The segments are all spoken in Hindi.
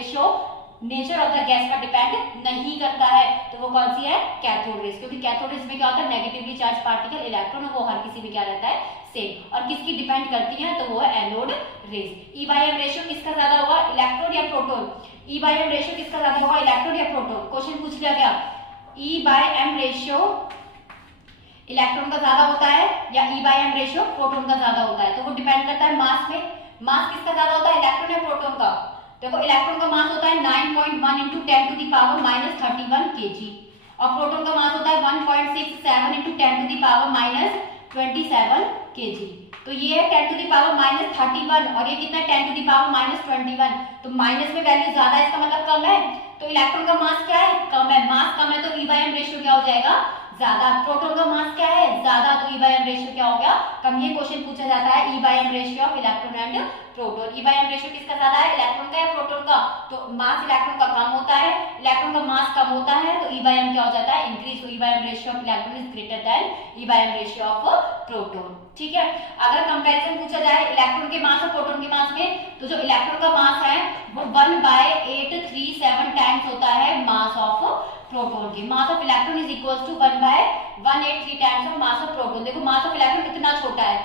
Ratio nature of the gas पर डिपेंड नहीं करता है। तो वो कौन सी है, कैथोड रेज, क्योंकि कैथोड रेज में क्या होता है, नेगेटिवली चार्ज पार्टिकल इलेक्ट्रॉन वो हर किसी में क्या रहता है, सेम। और किसकी डिपेंड करती है, तो वो है anode rays. E by M ratio किसका ज्यादा होगा, इलेक्ट्रॉन या proton? E by M ratio किसका ज्यादा होगा, इलेक्ट्रॉन या प्रोटॉन? क्वेश्चन पूछ लिया गया, ई बाई एम रेशियो इलेक्ट्रॉन का ज्यादा होता है या ई बाई एम रेशियो प्रोटॉन का ज्यादा होता है? तो वो डिपेंड करता है मास पे। मास किसका ज्यादा होता है, इलेक्ट्रॉन या प्रोटॉन का? देखो इलेक्ट्रॉन का मास होता है 9.1 into 10 to the power minus 31 kg और प्रोटॉन का मास होता है 1.67 into 10 to the power minus 27 kg। तो ये है 10 to the power minus 31 और ये कितना है, 10 to the power minus 21। तो माइनस में वैल्यू ज्यादा है, इसका मतलब कम है। तो इलेक्ट्रॉन का मास क्या है, कम है। मास कम है तो ई बाई एम रेशियो क्या हो जाएगा, ज्यादा। प्रोटॉन का मास क्या है, ज्यादा, तो ई बाई एम रेशियो क्या हो गया, कम। ये क्वेश्चन पूछा जाता है e by M ratio of electron and proton. E by M ratio किसका ज्यादा है, इलेक्ट्रॉन का या प्रोटॉन का? तो मास इलेक्ट्रॉन का कम होता है, इलेक्ट्रॉन का मास कम होता है, तो ई बाई एम क्या हो जाता है, इंक्रीज। तो e by M ratio of electron is greater than e by M ratio of proton. ठीक है। अगर कंपैरिजन पूछा जाए इलेक्ट्रॉन के मास और प्रोटॉन के मास में, तो जो इलेक्ट्रॉन का मास है वो 1/837 टाइम्स होता है मास ऑफ प्रोटॉन के। Mass of electron is equal to 1/183 times of mass of proton. देखो मास ऑफ इलेक्ट्रॉन कितना छोटा है,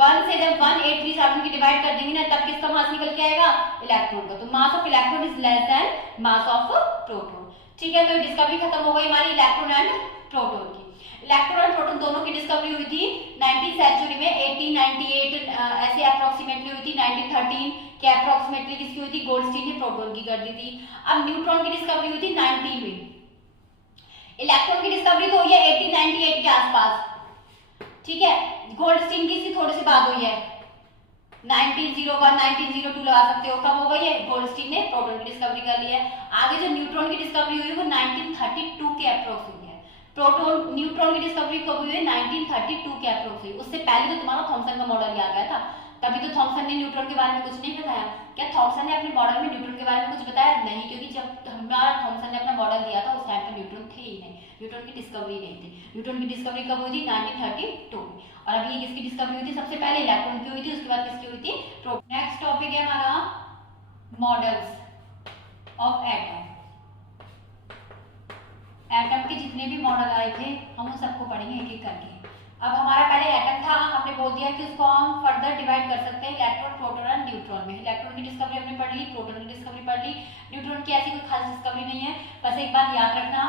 1 से जब 183 की डिवाइड कर देंगे ना, तब किसका मास निकल के आएगा, इलेक्ट्रॉन का। तो मास of electron is less then mass of proton. ठीक है। तो डिस्कवरी खत्म हो गई हमारी इलेक्ट्रॉन एंड प्रोटॉन की। इलेक्ट्रॉन और प्रोटॉन दोनों की डिस्कवरी हुई थी 19th सेंचुरी में, 1898 ऐसे अप्रोक्सीमेटली हुई थी। 1913 के अप्रोक्सीमेटली किसकी हुई थी, गोल्डस्टीन ने प्रोटॉन की कर दी थी। अब न्यूट्रॉन की डिस्कवरी हुई थी 19 में। इलेक्ट्रॉन की डिस्कवरी तो हुई है 1898 के आसपास। ठीक है। गोल्डस्टीन की इसकी थोड़ी सी बात हुई है 1901 1902 लगा सकते हो, कब हो गई है, गोल्डस्टीन ने प्रोटॉन की डिस्कवरी कर ली है। आगे जो न्यूट्रॉन की डिस्कवरी हुई है वो 1932 के अप्रोक्स हुई है। प्रोटॉन न्यूट्रॉन की डिस्कवरी कब हुई है, 1932 के अप्रोक्स हुई। उससे पहले तो तुम्हारा थॉमसन का मॉडल आ गया था, तभी तो थॉमसन ने न्यूट्रॉन के बारे में कुछ नहीं बताया। क्या थॉमसन ने अपने मॉडल में न्यूट्रॉन के बारे में कुछ बताया, नहीं, क्योंकि जब हमारा थॉमसन ने अपना मॉडल दिया था उस टाइम पे न्यूट्रॉन थे ही नहीं, न्यूट्रॉन की डिस्कवरी नहीं थी। न्यूट्रॉन की डिस्कवरी कब हुई थी, 1932 में। और अभी ये किसकी डिस्कवरी हुई थी, सबसे पहले इलेक्ट्रॉन की हुई थी, उसके बाद किसकी हुई थी, प्रोटॉन। नेक्स्ट टॉपिक है हमारा मॉडल्स ऑफ एटम। एटम के जितने भी मॉडल आए थे हम उन सबको पढ़ेंगे एक एक करके। अब हमारा पहले एटम था, हमने बोल दिया कि उसको हम फर्दर डिवाइड कर सकते हैं इलेक्ट्रॉन, प्रोटॉन और न्यूट्रॉन में। इलेक्ट्रॉन की डिस्कवरी हमने पढ़ ली, प्रोटॉन की डिस्कवरी पढ़ ली, न्यूट्रॉन की ऐसी कोई खास डिस्कवरी नहीं है। बस एक बात याद रखना,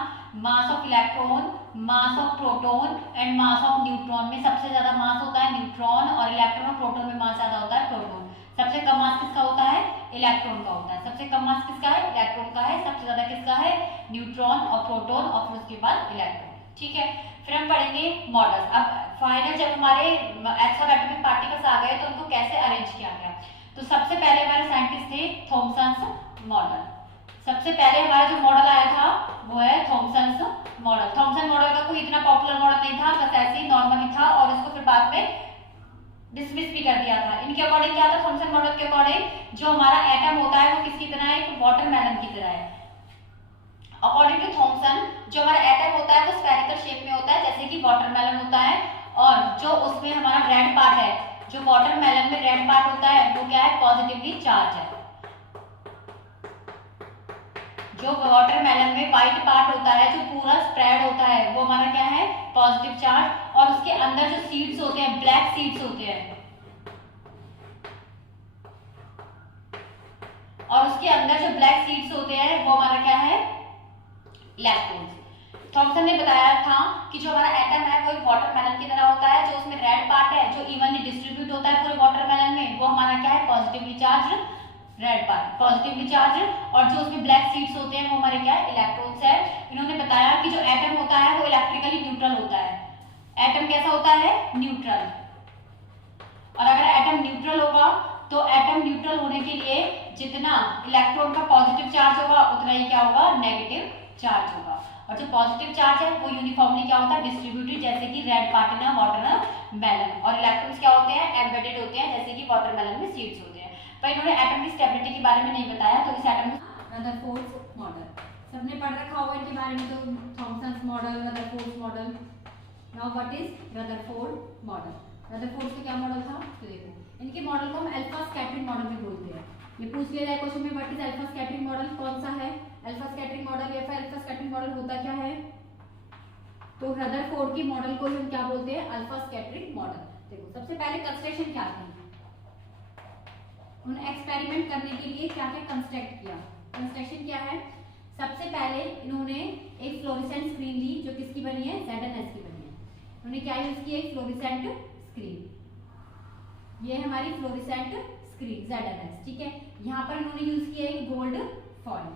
मास of electron, mass of proton and mass of neutron में सबसे ज्यादा मास होता है न्यूट्रॉन, और इलेक्ट्रॉन और प्रोटॉन में मास ज्यादा होता है प्रोटॉन। सबसे कम मास किसका होता है, इलेक्ट्रॉन का होता है। सबसे कम मास किसका है, इलेक्ट्रॉन का है। सबसे ज्यादा किसका है, न्यूट्रॉन और प्रोटॉन, और फिर उसके बाद इलेक्ट्रॉन। ठीक है। फिर हम पढ़ेंगे मॉडल्स। अब फाइनल जब हमारे एक्स्ट्रा एटॉमिक पार्टिकल्स आ गए तो उनको कैसे अरेंज किया गया। तो सबसे पहले हमारे साइंटिस्ट थे थॉमसन्स मॉडल। सबसे पहले हमारा जो मॉडल आया था वो है थॉमसन्स मॉडल। थॉमसन मॉडल का कोई इतना पॉपुलर मॉडल नहीं था, बस ऐसे ही नॉर्मली था, और इसको फिर बाद में डिसमिस भी कर दिया था। इनके अकॉर्डिंग क्या था, थॉमसन मॉडल के अकॉर्डिंग जो हमारा एटम होता है वो किसकी तरह है, एक वाटरमेलन की तरह है। अकॉर्डिंग टू थॉमसन जो हमारा एटम होता है वो स्फेरिकल शेप में होता है, जैसे कि वाटरमेलन होता है। और जो उसमें हमारा रेड पार्ट है, जो वाटरमेलन में रेड पार्ट होता है वो क्या है, पॉजिटिवली चार्ज है। जो वाटरमेलन में व्हाइट पार्ट होता है, जो पूरा स्प्रेड होता है, वो हमारा क्या है, पॉजिटिव चार्ज। और उसके अंदर जो सीड्स होते हैं, ब्लैक सीड्स होते हैं, और उसके अंदर जो ब्लैक सीड्स होते हैं वो हमारा क्या है, इलेक्ट्रॉन्स। थॉमसन ने बताया था कि जो हमारा एटम है वो एक वाटरमेलन की तरह होता है। जो उसमें रेड पार्ट है जो इवनली डिस्ट्रीब्यूट होता है पूरे वाटरमेलन में, वो हमारा क्या है, positively charge red part, positively charge. और जो उसमें ब्लैक सीड्स होते हैं वो हमारे क्या है, इलेक्ट्रॉन्स है। इन्होंने बताया कि जो एटम होता है वो इलेक्ट्रिकली न्यूट्रल होता है। एटम कैसा होता है, न्यूट्रल। और अगर एटम न्यूट्रल होगा तो एटम न्यूट्रल होने के लिए जितना इलेक्ट्रॉन का पॉजिटिव चार्ज होगा उतना ही क्या होगा, नेगेटिव चार्ज होगा। और जो पॉजिटिव चार्ज है वो यूनिफॉर्मली क्या होता है, डिस्ट्रीब्यूटेड, जैसे कि रेड पार्ट इन वाटरमेलन। और इलेक्ट्रॉन्स क्या होते हैं, एम्बेडेड होते हैं, जैसे कि वाटरमेलन में सीड्स होते हैं। पर इन्होंने एटम की स्टेबिलिटी के बारे में नहीं बताया, तो इस एटम रदरफोर्ड मॉडल सबने पढ़ रखा होगा इनके बारे में, तो Thomson's model, Rutherford model. Now what is Rutherford model. Rutherford का क्या मॉडल था, तो देखो इनके मॉडल को हम अल्फा स्कैटरिंग मॉडल भी बोलते हैं। ये पूछ लिया जाए क्वेश्चन में, what is alpha scattering model, कौन सा है अल्फा स्कैटरिंग मॉडल, या फिर अल्फा स्कैटरिंग मॉडल होता क्या है? तो रदरफोर्ड की मॉडल को हम क्या बोलते हैं? Alpha scattering model. देखो सबसे पहले कंस्ट्रक्शन क्या थी, उन्होंने एक्सपेरिमेंट करने के लिए क्या क्या कंस्ट्रक्ट किया। कंस्ट्रक्शन क्या है? सबसे पहले इन्होंने एक फ्लोरेसेंट स्क्रीन ली जो किसकी बनी है? ZNS की बनी है। उन्होंने क्या यूज किया? एक फ्लोरेसेंट स्क्रीन, ये हमारी फ्लोरेसेंट स्क्रीन ZNS, ठीक है। यहाँ पर इन्होंने यूज किया एक गोल्ड फॉइल,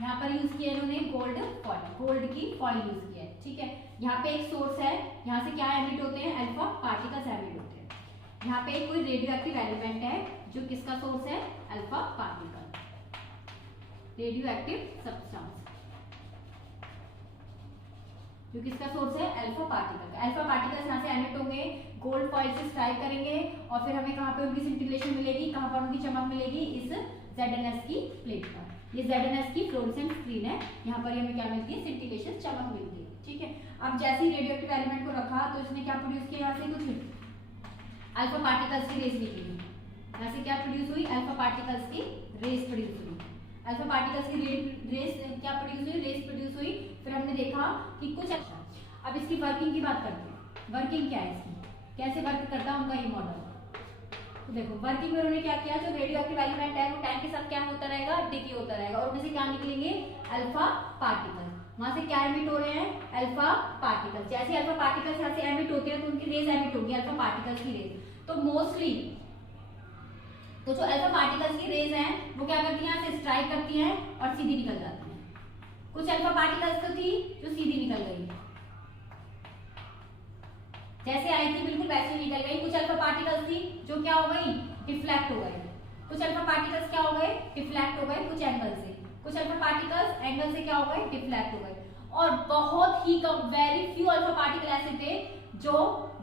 यहाँ पर यूज किया इन्होंने गोल्ड फॉइल, गोल्ड की फॉइल यूज किया है, ठीक है। यहाँ पे एक सोर्स है, यहाँ से क्या एमिट होते हैं? अल्फा पार्टिकल्स एमिट होते हैं। यहाँ पे कोई रेडियो एक्टिव एलिमेंट है जो किसका सोर्स है? Alpha particle, radio active substance जो किसका सोर्स है? Alpha particle. अल्फा पार्टिकल्स यहाँ से एमिट होंगे, गोल्ड फॉइल से स्ट्राइक करेंगे और फिर हमें कहाँ पे उनकी सिंटिलेशन मिलेगी, कहाँ पर उनकी चमक मिलेगी? इस ZNS की प्लेट पर। ये ZNS की फ्लोरेसेंट स्क्रीन है, यहाँ पर हमें क्या मिलती है? सिंटिलेशन, चमक मिलती है, ठीक है। अब जैसे ही रेडियो एक्टिव एलिमेंट को रखा तो इसने क्या प्रोड्यूस किया? यहाँ से कुछ अल्फा पार्टिकल्स की रेस निकली, यहाँ से क्या प्रोड्यूस हुई? अल्फा पार्टिकल्स की रेस प्रोड्यूस हुई। अल्फा पार्टिकल्स की रेस क्या प्रोड्यूस हुई? रेस प्रोड्यूस हुई। फिर हमने देखा कि कुछ अब इसकी वर्किंग की बात करते हैं। वर्किंग क्या है इसकी, कैसे वर्क करता है उनका ये मॉडल? तो देखो वर्किंग में उन्होंने क्या किया, जो रेडियो एक्टिव एलिमेंट है वो टाइम के साथ क्या होता रहेगा? डिके होता रहेगा और उनमें से क्या निकलेंगे? Alpha particle. वहां से क्या एमिट हो रहे हैं? Alpha particle. जैसे अल्फा पार्टिकल्स यहाँ से एमिट होते हैं तो उनकी रेज एमिट होगी, अल्फा पार्टिकल्स की रेज। तो मोस्टली तो जो अल्फा पार्टिकल्स की रेज हैं वो क्या करती हैं? यहाँ से स्ट्राइक करती हैं और सीधी निकल जाती हैं। कुछ अल्फा पार्टिकल्स तो थी जो सीधी निकल गई, जैसे आई थी बिल्कुल वैसे ही निकल गई। कुछ अल्फा पार्टिकल्स थी जो क्या हो गई? डिफ्लेक्ट हो गए। कुछ अल्फा पार्टिकल्स क्या हो गए? डिफ्लेक्ट हो गए कुछ एंगल से। कुछ अल्फा पार्टिकल्स एंगल से क्या हो गए? डिफ्लेक्ट हो गए। और बहुत ही कम, वेरी फ्यू अल्फा पार्टिकल ऐसे थे जो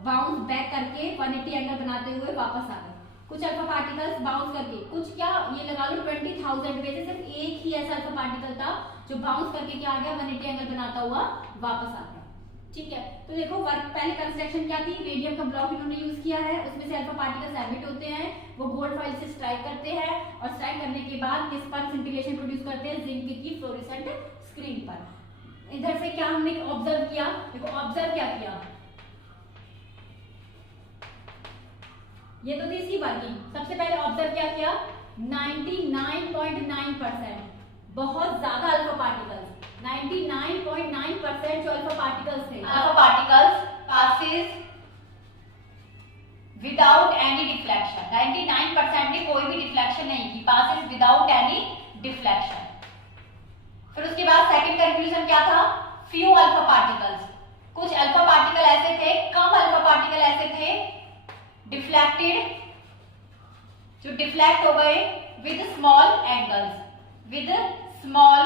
बाउंस बैक करके 180 एंगल बनाते हुए वापस आ गए। कुछ अल्फा पार्टिकल्स बाउंस करके, कुछ क्या ये लगा लो 20,000 में से सिर्फ एक ही ऐसा अल्फा पार्टिकल था जो बाउंस करके क्या आ गया? 180 एंगल बनाता हुआ वापस आ गया, ठीक है। तो देखो वर्क, पहले कंस्ट्रक्शन क्या थी? रेडियम का ब्लॉक इन्होंने यूज किया है, उसमें से अल्फा पार्टिकल्स एमिट होते हैं, वो गोल्ड फॉइल से स्ट्राइक करते हैं और स्ट्राइक करने के बाद किस पर सिंटिलेशन प्रोड्यूस करते हैं? जिंक की फ्लोरेसेंट स्क्रीन पर। इधर से क्या हमने ऑब्जर्व किया? देखो ऑब्जर्व क्या किया, ये तो थी इसकी वर्किंग। सबसे पहले ऑब्जर्व क्या किया? 99.9%, बहुत ज्यादा अल्फा पार्टिकल्स, 99.9% जो अल्फा पार्टिकल्स थे, alpha particles passes without any deflection. 99% ने कोई भी डिफ्लेक्शन नहीं की, पासेस विदाउट एनी डिफ्लेक्शन। फिर उसके बाद सेकंड कंक्लूजन क्या था? फ्यू अल्फा पार्टिकल्स, कुछ अल्फा पार्टिकल ऐसे थे, कम अल्फा पार्टिकल ऐसे थे डिफ्लेक्टेड, जो डिफ्लेक्ट हो गए with small angles, with small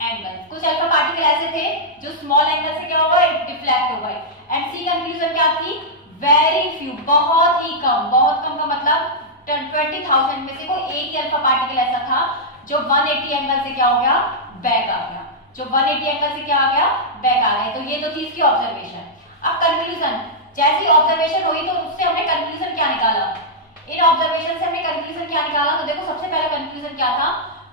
angles. कुछ अल्फा पार्टिकल ऐसे थे जो स्मॉल एंगल से क्या हो गए? डिफ्लेक्ट हो गए। एंड सी कंक्लूजन क्या थी? वेरी फ्यू, बहुत ही कम। बहुत कम का मतलब 20,000 में से कोई एक ही अल्फा पार्टिकल ऐसा था जो 180 एंगल से क्या हो गया? बैक आ गया, जो 180 एंगल से क्या आ गया? बैक आ गया। तो ये तो थी इसकी ऑब्जर्वेशन। अब कंक्लूजन, जैसी ऑब्जर्वेशन हुई तो उससे हमने कंक्लूजन क्या निकाला? इन ऑब्जर्वेशन से हमने कंक्लूजन क्या निकाला? तो देखो सबसे पहला कंक्लूजन क्या था?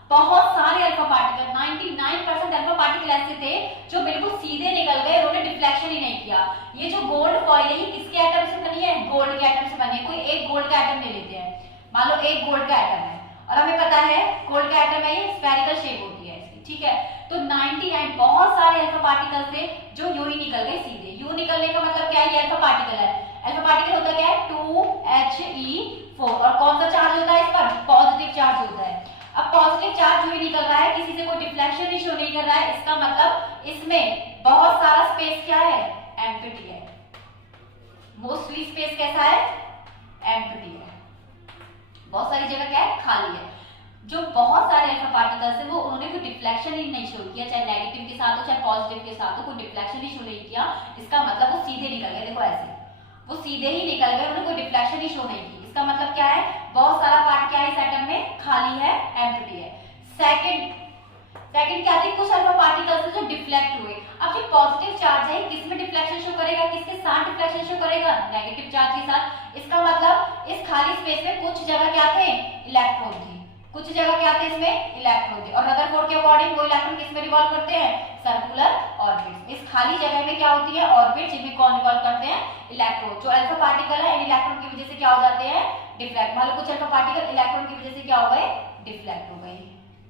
बहुत सारे अल्फा पार्टिकल, 99% अल्फा पार्टिकल ऐसे थे जो बिल्कुल सीधे निकल गए, उन्होंने डिफ्लेक्शन ही नहीं किया। ये जो गोल्ड फॉइल है ये किसके एटम से बनी है? गोल्ड के एटम से बनी है। कोई एक गोल्ड का एटम ले लेते हैं, मान लो एक गोल्ड का एटम है और हमें पता है गोल्ड का एटम है, ये स्फेरिकल शेप होती है इसकी, ठीक है। तो 99 बहुत सारे अल्फा पार्टिकल थे जो यूं ही निकल गए सीधे। यूं निकलने का मतलब क्या है? ये अल्फा पार्टिकल है। अल्फा पार्टिकल होता क्या है? 2He4 और कौन सा चार्ज होता है इस पर? पॉजिटिव चार्ज होता है। अब पॉजिटिव चार्ज जो निकल रहा है, किसी से कोई डिफ्लेक्शन ही शो नहीं कर रहा है, इसका मतलब इसमें बहुत सारा स्पेस क्या है? एम्प्टी है। मोस्टली स्पेस कैसा है? एम्प्टी है। बहुत सारी जगह क्या है? खाली है। जो बहुत सारे अल्फा पार्टिकल्स है वो उन्होंने कोई डिफ्लेक्शन ही नहीं शो किया, चाहे नेगेटिव के साथ हो चाहे पॉजिटिव के साथ हो, कोई डिफ्लेक्शन ही शो नहीं किया। इसका मतलब वो सीधे निकल गए। देखो ऐसे वो सीधे ही निकल गए, उन्होंने कोई डिफ्लेक्शन ही शो नहीं की। इसका मतलब क्या है? बहुत सारा पार्ट क्या है इस एटम में? खाली है, एम्प्टी है। सेकंड क्या थी? कुछ अल्फा पार्टिकल्स जो डिफ्लेक्ट हुए। अब जो पॉजिटिव चार्ज है किस में डिफ्लेक्शन शो करेगा, किसके साथ डिफ्लेक्शन शो करेगा, नेगेटिव चार्ज के साथ। इसका मतलब इस खाली स्पेस में कुछ जगह क्या थे, इलेक्ट्रॉन थे, कुछ जगह क्या थे इसमें, इलेक्ट्रॉन थे। और रदरफोर्ड के अकॉर्डिंग वो इलेक्ट्रॉन किस में रिवॉल्व करते हैं, सर्कुलर ऑर्बिट्स। इस खाली जगह में क्या होती है, ऑर्बिट, जिनमें कौन रिवॉल्व करते हैं, इलेक्ट्रॉन। जो अल्फा पार्टिकल है इन इलेक्ट्रॉन की वजह से क्या हो जाते हैं, डिफ्लेक्ट। मान लो कुछ अल्फा पार्टिकल इलेक्ट्रॉन की वजह से क्या हो गए, डिफ्लेक्ट हो गए।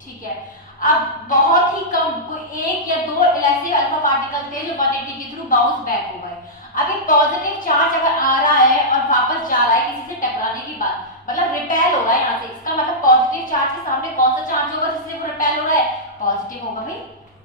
ठीक है, अब बहुत ही कम, कोई एक या दो ऐसे अल्फा पार्टिकल थे जो 180 के थ्रू बाउंस बैक हो गए। अब एक पॉजिटिव चार्ज अगर आ रहा है और वापस जा रहा है किसी से टकराने के बाद, मतलब रिपेल हो रहा है यहाँ से, इसका मतलब पॉजिटिव चार्ज के सामने कौन सा चार्ज होगा जिससे वो रिपेल हो रहा है, पॉजिटिव होगा भाई।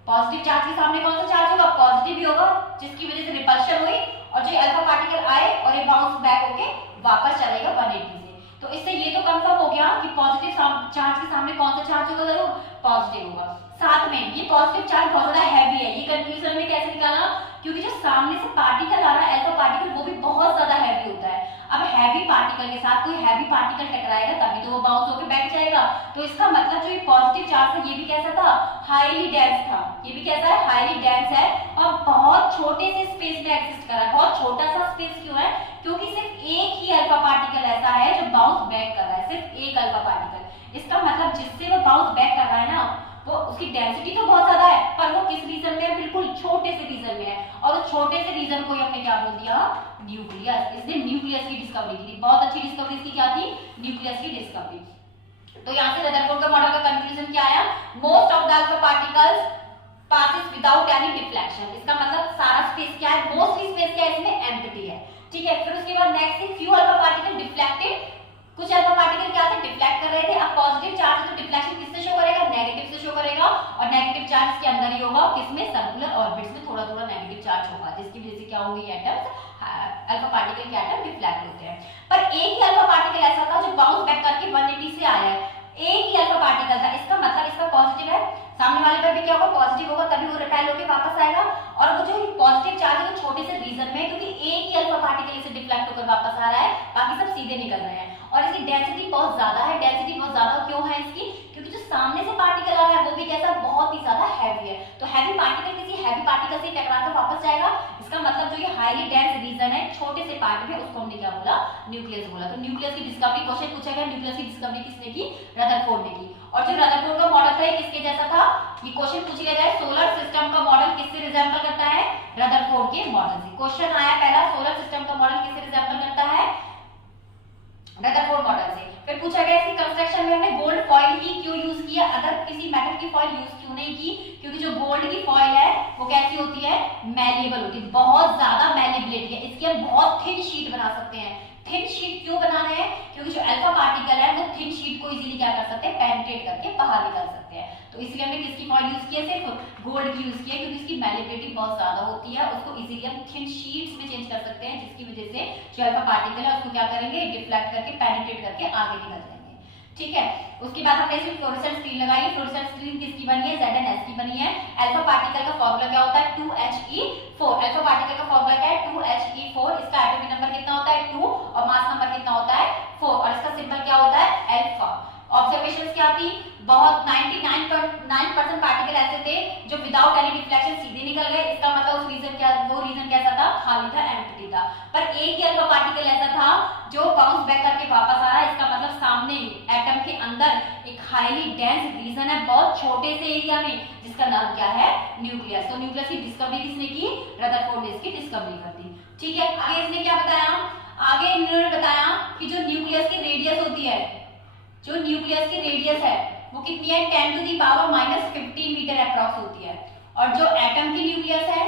पॉजिटिव चार्ज के सामने कौन सा चार्ज होगा, पॉजिटिव ही होगा, जिसकी वजह से रिपल्शन हुई और जो अल्फा पार्टिकल आए और ये बाउंस बैक होके वापस चलेगा 180 से। तो इससे ये तो कंफर्म हो गया कि पॉजिटिव चार्ज के सामने कौन सा चार्ज होगा, जरूर पॉजिटिव होगा। साथ में ये पॉजिटिव चार्ज बहुत ज्यादा हैवी है, ये कंफ्यूजन में कैसे निकाला, क्योंकि जो सामने से पार्टिकल आ रहा है अल्फा पार्टिकल, वो भी बहुत ज्यादा हैवी होता है। अब हैवी पार्टिकल के साथ कोई हैवी पार्टिकल टकराएगा तभी तो वो बाउंस होकर बैठ जाएगा। तो इसका मतलब जो ये पॉजिटिव चार्ज है ये भी कैसा था, हाईली डेंस था। ये भी कैसा है, हाईली डेंस है और बहुत छोटे से स्पेस में एग्जिस्ट कर रहा है। बहुत छोटा सा स्पेस क्यों है, क्योंकि सिर्फ एक ही अल्फा पार्टिकल ऐसा है जो बाउंस बैक कर रहा है, सिर्फ एक अल्फा पार्टिकल। इसका मतलब जिससे वो बाउंस बैक कर रहा है ना, वो उसकी डेंसिटी तो बहुत ज्यादा है, पर वो किस रीजन में है, बिल्कुल छोटे से रीजन में है। और उस छोटे से रीजन को हमने क्या बोल दिया, न्यूक्लियस। इसने न्यूक्लियस की डिस्कवरी की, बहुत अच्छी डिस्कवरी इसकी क्या थी, न्यूक्लियस की डिस्कवरी। तो यहाँ से रदरफोर्ड का मॉडल का कंक्लूजन क्या आया, most of the alpha particles passes without any deflection। इसका मतलब सारा स्पेस क्या है, मोस्टली स्पेस क्या है इसमें, एम्प्टी है। ठीक है, फिर उसके बाद next thing, few alpha particle deflected, कुछ अल्फा पार्टिकल क्या थे, डिफ्लेक्ट कर रहे थे। अब पॉजिटिव चार्ज तो डिफ्लेक्शन किससे शो करेगा, नेगेटिव से शो करेगा, और नेगेटिव चार्ज के अंदर ही होगा, किसमें, सर्कुलर ऑर्बिट्स में थोड़ा थोड़ा नेगेटिव चार्ज होगा, जिसकी वजह से क्या होंगे एटम्स, अल्फा पार्टिकल के एटम डिफ्लेक्ट होते हैं। पर एक ही अल्फा पार्टिकल ऐसा था जो बाउंस बैक करके 180 से आया है, एक ही अल्फा पार्टिकल था। इसका मतलब इसका पॉजिटिव है, सामने वाले पर भी क्या होगा, पॉजिटिव होगा, तभी वो रिपेल होकर वापस आएगा। और वो जो पॉजिटिव चार्ज है वो छोटे से रीजन में, क्योंकि एक ही अल्फा पार्टिकल इसे डिफ्लेक्ट होकर वापस आ रहा है, बाकी सब सीधे निकल रहे हैं। और इसकी डेंसिटी बहुत ज्यादा है। डेंसिटी बहुत ज्यादा क्यों है इसकी, क्योंकि जो सामने से पार्टिकल आ रहा है वो भी कैसा, बहुत ही ज्यादा हैवी है। तो हैवी पार्टिकल किसी हैवी पार्टिकल से टकराकर वापस जाएगा। इसका मतलब जो ये हाईली डेंस रीजन है छोटे से पार्ट में, उसको हमने क्या बोला, न्यूक्लियस बोला। तो न्यूक्लियस की डिस्कवरी, क्वेश्चन पूछा गया न्यूक्लियस की डिस्कवरी किसने की, रदरफोर्ड ने की। और जो रदरफोर्ड का मॉडल था किसके जैसा था, ये क्वेश्चन पूछ लिया जाए, सोलर सिस्टम का मॉडल किससे रिजेंबल करता है, रदरफोर्ड के मॉडल से। क्वेश्चन आया पहला, सोलर सिस्टम का मॉडल किससे रिजेंबल करता है, रदरफोर्ड मॉडल से। फिर पूछा गया इसकी कंस्ट्रक्शन में हमने गोल्ड फॉइल ही क्यों यूज किया, अदर किसी मेटल की फॉइल यूज क्यों नहीं की, क्योंकि जो गोल्ड की फॉइल है वो कैसी होती है, मैलिएबल होती है, बहुत ज्यादा मैलिएबिलिटी है, इसकी हम बहुत थिन शीट बना सकते हैं। थिन शीट क्यों बना रहे हैं, क्योंकि जो अल्फा पार्टिकल है वो थिन शीट को इजीली क्या कर सकते हैं, पेनिट्रेट करके बाहर निकाल सकते हैं। तो इसलिए हमने किसकी फॉइल यूज की है, सिर्फ गोल्ड की यूज की है, क्योंकि इसकी मैलिएबिलिटी बहुत ज्यादा होती है, उसको इजीली हम थिन शीट्स में चेंज कर सकते हैं, जिसकी वजह से जो अल्फा पार्टिकल है उसको क्या करेंगे, डिफ्लेक्ट करके पेनिट्रेट करके आगे निकल जाएंगे। ठीक है, उसके बाद हमने इसमें फ्लोरोसेंट स्क्रीन लगाई है। फ्लोरोसेंट स्क्रीन किसकी बनी है, ZnS की बनी है। अल्फा पार्टिकल का फॉर्मूला क्या होता है, 2He4। अल्फा पार्टिकल का फॉर्मूला क्या है, 2He4। इसका एटॉमिक नंबर कितना होता है, 2, और मास नंबर कितना होता है, 4, और इसका सिंबल क्या होता है, अल्फा। ऑब्जर्वेशंस क्या थी, बहुत 99.9% पार्टिकल ऐसे थे जो विदाउट एनी डिफ्लेक्शन सीधे निकल गए। इसका मतलब उस रीजन क्या, वो रीजन कैसा था, खाली था, एम्प्टी था। पर एक ही अल्फा पार्टिकल ऐसा था जो बाउंस बैक करके वापस आ रहा है। इसका मतलब सामने एटम के अंदर एक हाईली डेंस रीजन है, बहुत छोटे से एरिया में, जिसका नाम क्या है, न्यूक्लियस। तो न्यूक्लियस की डिस्कवरी किसने की, रदरफोर्ड ने इसकी डिस्कवरी कर दी। ठीक है, आगे इसने क्या बताया, आगे इन्होंने बताया कि जो न्यूक्लियस की रेडियस होती है, जो न्यूक्लियस की रेडियस है वो कितनी है, 10 to the power -15 metre approx होती है। और जो एटम की न्यूक्लियस है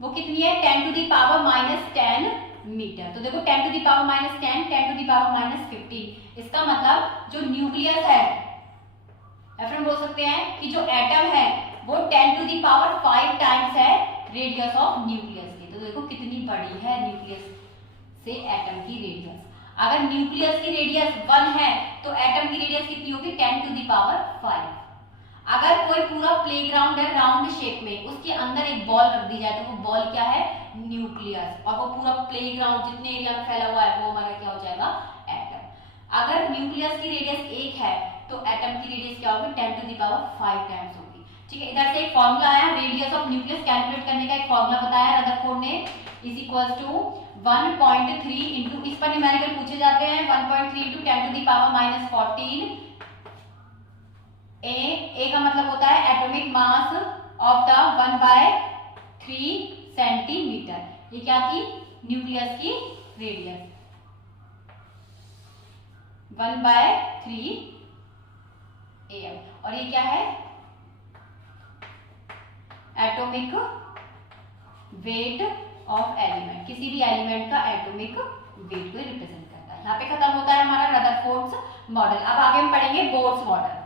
वो कितनी है, 10 टू द पावर -10 मीटर। तो देखो 10 to the power -10, 10 to the power -15। इसका मतलब जो न्यूक्लियस है, या फिर हम बोल सकते हैं कि जो एटम है वो 10 टू द पावर 5 टाइम्स है रेडियस ऑफ न्यूक्लियस की। तो देखो कितनी बड़ी है न्यूक्लियस से एटम की रेडियस। अगर न्यूक्लियस की रेडियस 1 है तो एटम की रेडियस कितनी होगी, 10 टू द पावर 5। अगर कोई पूरा प्लेग्राउंड है राउंड शेप में, उसके अंदर एक बॉल रख दी जाए तो वो बॉल क्या है, न्यूक्लियस। और वो पूरा प्लेग्राउंड जितने एरिया में फैला हुआ है वो हमारा क्या हो जाएगा, एटम। अगर न्यूक्लियस की रेडियस 1 है तो एटम की रेडियस क्या होगी, 10 टू द पावर 5 टाइम्स होगी। ठीक है। इधर से एक फॉर्मूला आया, रेडियस ऑफ न्यूक्लियस कैलकुलेट करने का एक फॉर्मूला बताया रदरफोर्ड ने, इज इक्वल टू 1.3 इंटू, इस पर न्यूमेरिकल पूछे जाते हैं, 1.3 into 10 to the power minus 14 A का मतलब होता है atomic mass of the 1/3 centimetre. ये क्या थी, न्यूक्लियस की रेडियस 1/3 AM, और ये क्या है, एटॉमिक वेट ऑफ एलिमेंट, किसी भी एलिमेंट का एटॉमिक वेट को रिप्रेजेंट करता है। यहाँ पे खत्म होता है हमारा रदरफोर्ड्स मॉडल। अब आगे हम पढ़ेंगे बोर्ड्स मॉडल।